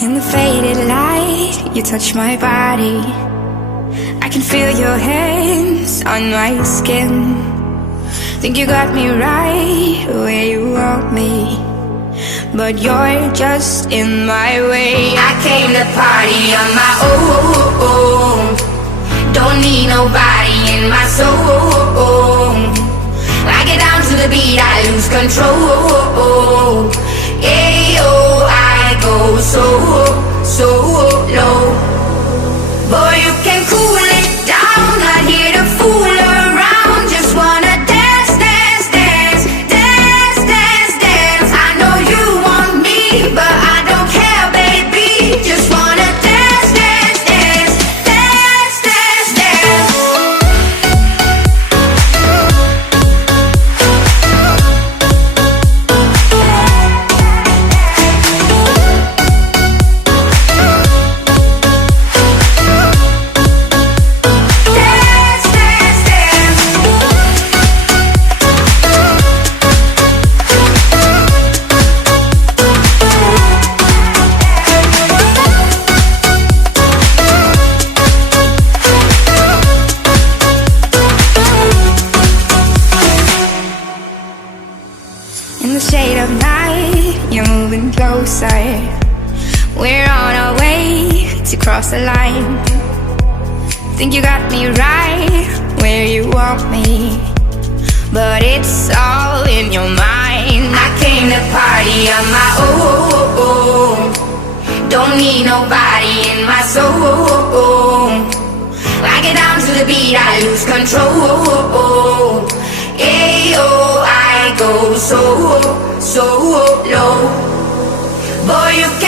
In the faded light, you touch my body. I can feel your hands on my skin. Think you got me right where you want me, but you're just in my way. I came to party on my own. Don't need nobody in my soul. I get down to the beat, I lose control. Ayo, I go so low. Boy, you can cool it down, not here to fool around. Just wanna dance, dance, dance, dance, dance, dance. I know you want me, but I don't care, baby. Just wanna dance, dance, dance, dance, dance, dance. In the shade of night, you're moving closer. We're on our way to cross the line. Think you got me right where you want me, but it's all in your mind. I came to party on my own. Don't need nobody in my soul. I get down to the beat, I lose control. Ayo, I go so low. Boy, you can